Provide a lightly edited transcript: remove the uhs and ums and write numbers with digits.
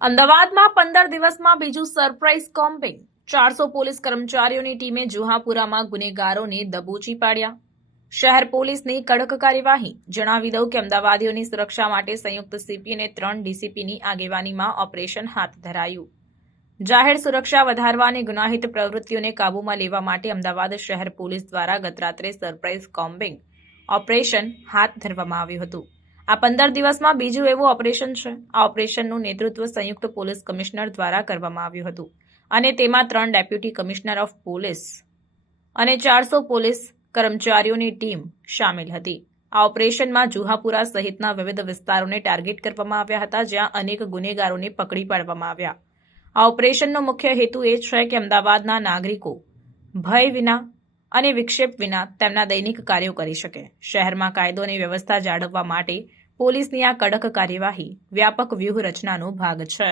અમદાવાદમાં 15 દિવસમાં બીજું સરપ્રાઇઝ કોમ્બિંગ 400 પોલીસ કર્મચારીઓની ટીમે જુહાપુરામાં ગુનેગારોને દબોચી પાડ્યા। શહેર પોલીસની કડક કાર્યવાહી। જણાવી દઉં કે અમદાવાદીઓની સુરક્ષા માટે સંયુક્ત સીપી અને 3 ડીસીપીની આગેવાનીમાં ઓપરેશન હાથ ધરાયું। જાહેર સુરક્ષા વધારવા અને ગુનાહિત પ્રવૃત્તિઓને કાબૂમાં લેવા માટે અમદાવાદ શહેર પોલીસ દ્વારા ગતરાત્રે સરપ્રાઇઝ કોમ્બિંગ ઓપરેશન હાથ ધરવામાં આવ્યું હતું। આ 15 દિવસમાં બીજું એવું ઓપરેશન છે। આ ઓપરેશનનું નેતૃત્વ સંયુક્ત પોલીસ કમિશનર દ્વારા કરવામાં આવ્યું હતું અને તેમાં 3 ડેપ્યુટી કમિશનર ઓફ પોલીસ અને 400 પોલીસ કર્મચારીઓની ટીમ સામેલ હતી। આ ઓપરેશનમાં જુહાપુરા સહિતના વિવિધ વિસ્તારોને ટાર્ગેટ કરવામાં આવ્યા હતા, જ્યાં અનેક ગુનેગારોને પકડી પાડવામાં આવ્યા। આ ઓપરેશનનો મુખ્ય હેતુ એ છે કે અમદાવાદના નાગરિકો ભય વિના અને વિક્ષેપ વિના તેમના દૈનિક કાર્યો કરી શકે। શહેરમાં કાયદો અને વ્યવસ્થા જાળવવા માટે પોલીસની આ કડક કાર્યવાહી વ્યાપક વ્યૂહરચનાનો ભાગ છે।